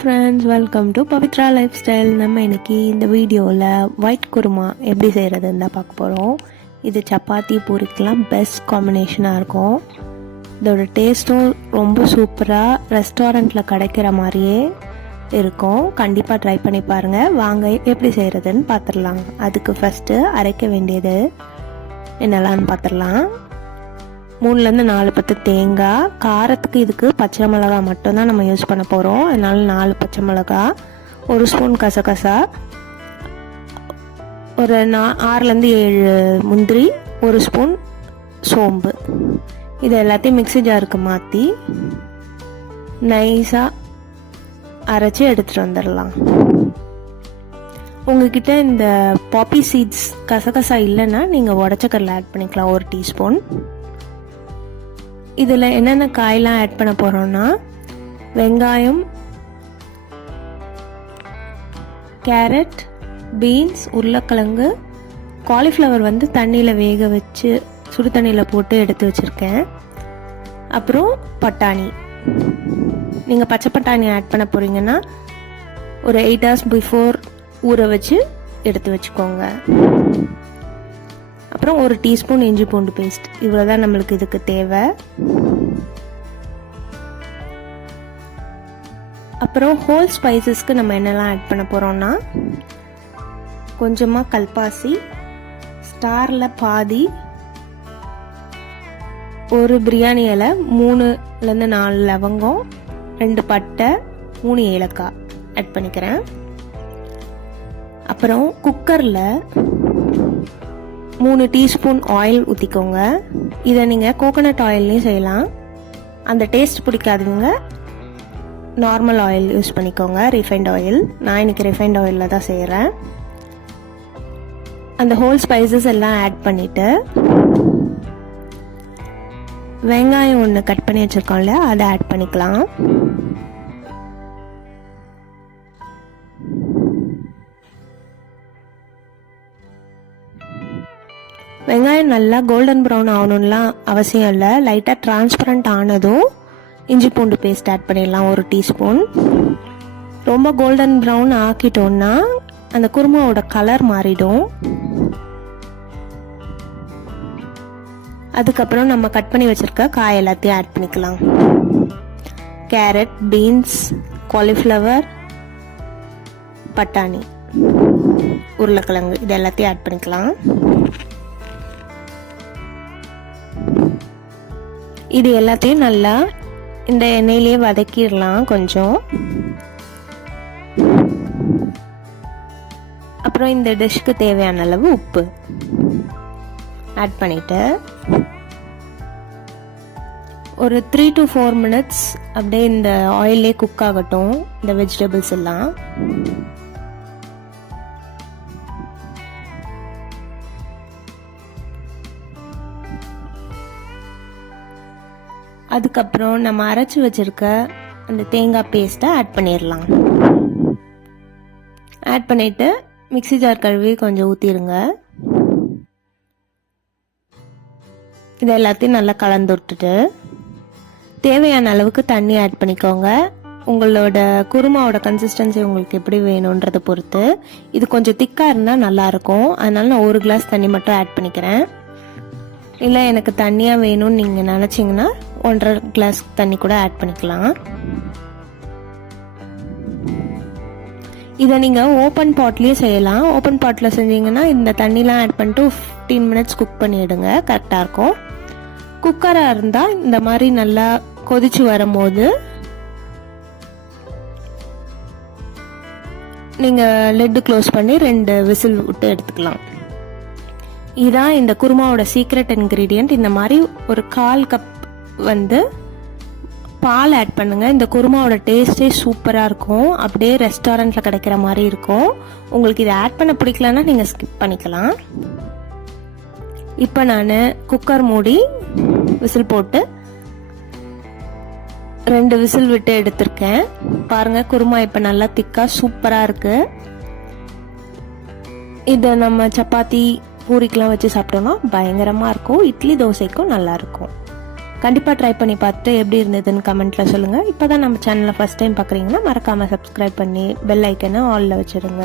Friends, welcome to Pavithra life style. நம்ம இன்னைக்கு இந்த வீடியோவில் ஒயிட் குருமா எப்படி செய்கிறதுன்னு தான் பார்க்க போகிறோம். இது சப்பாத்தி பூரிக்கெலாம் பெஸ்ட் காம்பினேஷனாக இருக்கும். இதோட டேஸ்ட்டும் ரொம்ப சூப்பராக ரெஸ்டாரண்ட்டில் கிடைக்கிற மாதிரியே இருக்கும். கண்டிப்பாக ட்ரை பண்ணி பாருங்கள். வாங்க எப்படி செய்கிறதுன்னு பார்த்துடலாம். அதுக்கு ஃபஸ்ட்டு அரைக்க வேண்டியது என்னெல்லாம்னு பார்த்துடலாம். 3-4 பத்து தேங்காய். காரத்துக்கு இதுக்கு பச்சை மிளகா மட்டும்தான் நம்ம யூஸ் பண்ண போகிறோம். அதனால 4 பச்சை மிளகா, 1 ஸ்பூன் கசகசா, ஒரு 6-7 முந்திரி, 1 ஸ்பூன் சோம்பு. இது எல்லாத்தையும் மிக்ஸி ஜாருக்கு மாற்றி நைஸாக அரைச்சி எடுத்துகிட்டு வந்துடலாம். உங்ககிட்ட இந்த பாப்பி சீட்ஸ் கசகசா இல்லைன்னா நீங்கள் உடச்சக்கடலை ஆட் பண்ணிக்கலாம், 1 டீஸ்பூன். இதில் என்னென்ன காயெலாம் ஆட் பண்ண போகிறோன்னா வெங்காயம், கேரட், பீன்ஸ், உருளைக்கிழங்கு, காலிஃப்ளவர் தண்ணியில் வேக வச்சு சுடு தண்ணியில் போட்டு எடுத்து வச்சுருக்கேன். அப்புறம் பட்டாணி. நீங்கள் பச்சை பட்டாணி ஆட் பண்ண போகிறீங்கன்னா ஒரு 8 hours பிஃபோர் ஊற வச்சு எடுத்து வச்சுக்கோங்க. அப்புறம் 1 டீஸ்பூன் இஞ்சி பூண்டு பேஸ்ட். இவ்வளோதான் நம்மளுக்கு இதுக்கு தேவை. அப்புறம் ஹோல் ஸ்பைசஸ்க்கு நம்ம என்னெல்லாம் ஆட் பண்ண போகிறோம்னா கொஞ்சமாக கல்பாசி, ஸ்டாரில் பாதி, ஒரு பிரியாணி இலை, 3-4 லவங்கம், 2 பட்டை, 3 ஏலக்காய் ஆட் பண்ணிக்கிறேன். அப்புறம் குக்கரில் 3 டீஸ்பூன் ஆயில் ஊற்றிக்கோங்க. இதை நீங்கள் கோகோனட் ஆயில்லையும் செய்யலாம். அந்த டேஸ்ட் பிடிக்காதவங்க நார்மல் ஆயில் யூஸ் பண்ணிக்கோங்க, ரிஃபைண்ட் ஆயில். நான் இன்றைக்கி ரிஃபைண்ட் ஆயிலில் தான் செய்கிறேன். அந்த ஹோல் ஸ்பைசஸ் எல்லாம் ஆட் பண்ணிவிட்டு வெங்காயம் ஒன்று கட் பண்ணி வச்சுருக்கோம்ல, அதை ஆட் பண்ணிக்கலாம். வெங்காயம் நல்லா கோல்டன் ப்ரௌன் ஆகணும்லாம் அவசியம் இல்லை. லைட்டாக டிரான்ஸ்பரண்ட் ஆனதும் இஞ்சி பூண்டு பேஸ்ட் ஆட் பண்ணிடலாம், 1 டீஸ்பூன். ரொம்ப கோல்டன் ப்ரௌன் ஆக்கிட்டோன்னா அந்த குருமாவோட கலர் மாறிடும். அதுக்கப்புறம் நம்ம கட் பண்ணி வச்சுருக்க காய் எல்லாத்தையும் ஆட் பண்ணிக்கலாம். கேரட், பீன்ஸ், காலிஃப்ளவர், பட்டாணி, உருளைக்கிழங்கு, இது எல்லாத்தையும் ஆட் பண்ணிக்கலாம். இது எல்லாத்தையும் நல்லா இந்த எண்ணெயிலேயே வதக்கிடலாம் கொஞ்சம். அப்புறம் இந்த டிஷ்க்கு தேவையான அளவு உப்பு ஆட் பண்ணிட்டு ஒரு 3 to 4 minutes அப்படியே இந்த ஆயிலே குக் ஆகட்டும் இந்த வெஜிடபிள்ஸ் எல்லாம். அதுக்கப்புறம் நம்ம அரைச்சி வச்சிருக்க அந்த தேங்காய் பேஸ்ட்டை ஆட் பண்ணிடலாம். ஆட் பண்ணிவிட்டு மிக்ஸி ஜார் கழுவி கொஞ்சம் ஊற்றிடுங்க. இது எல்லாத்தையும் நல்லா கலந்து விட்டுட்டு தேவையான அளவுக்கு தண்ணி ஆட் பண்ணிக்கோங்க. உங்களோட குருமாவோட கன்சிஸ்டன்சி உங்களுக்கு எப்படி வேணுன்றதை பொறுத்து. இது கொஞ்சம் திக்காக இருந்தால் நல்லாயிருக்கும். அதனால நான் 1 கிளாஸ் தண்ணி மட்டும் ஆட் பண்ணிக்கிறேன். இல்லை எனக்கு தண்ணியாக வேணும்னு நீங்கள் நினச்சிங்கன்னா 1.5 கிளாஸ் தண்ணி கூட ஆட் பண்ணிக்கலாம். இதை நீங்கள் ஓப்பன் பாட்லேயே செய்யலாம். ஓப்பன் பாட்டில் செஞ்சீங்கன்னா இந்த தண்ணிலாம் ஆட் பண்ணிட்டு 15 minutes குக் பண்ணிவிடுங்க, கரெக்டாக இருக்கும். குக்கராக இருந்தால் இந்த மாதிரி நல்லா கொதிச்சு வரும்போது நீங்கள் லிட்டு க்ளோஸ் பண்ணி 2 விசில் விட்டு எடுத்துக்கலாம். இதுதான் இந்த குருமாவோட சீக்ரெட் இன்க்ரீடியன்ட். இந்த மாதிரி ஒரு 1/4 கப் பால் ஆட் பண்ணுங்க. இந்த குருமாவோட டேஸ்டே சூப்பராக இருக்கும். அப்படியே ரெஸ்டாரண்ட்டில் கிடைக்கிற மாதிரி இருக்கும். உங்களுக்கு இதை ஆட் பண்ண பிடிக்கலன்னா நீங்கள் ஸ்கிப் பண்ணிக்கலாம். இப்போ நான் குக்கர் மூடி விசில் போட்டு 2 விசில் விட்டு எடுத்திருக்கேன். பாருங்கள், குருமா இப்போ நல்லா திக்காக சூப்பராக இருக்குது. இதை நம்ம சப்பாத்தி பூரிக்கெலாம் வச்சு சாப்பிட்டோம்னா பயங்கரமாக இருக்கும். இட்லி தோசைக்கும் நல்லாயிருக்கும். கண்டிப்பாக ட்ரை பண்ணி பார்த்துட்டு எப்படி இருந்ததுன்னு கமெண்ட்டில் சொல்லுங்கள். இப்போ தான் நம்ம சேனலை ஃபஸ்ட் டைம் பார்க்குறீங்கன்னா மறக்காமல் சப்ஸ்கிரைப் பண்ணி பெல் ஐக்கனை ஆலில் வச்சுருங்க.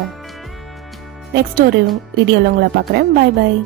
நெக்ஸ்ட் ஒரு வீடியோவில் உங்களை பார்க்குறேன். பாய் பாய்.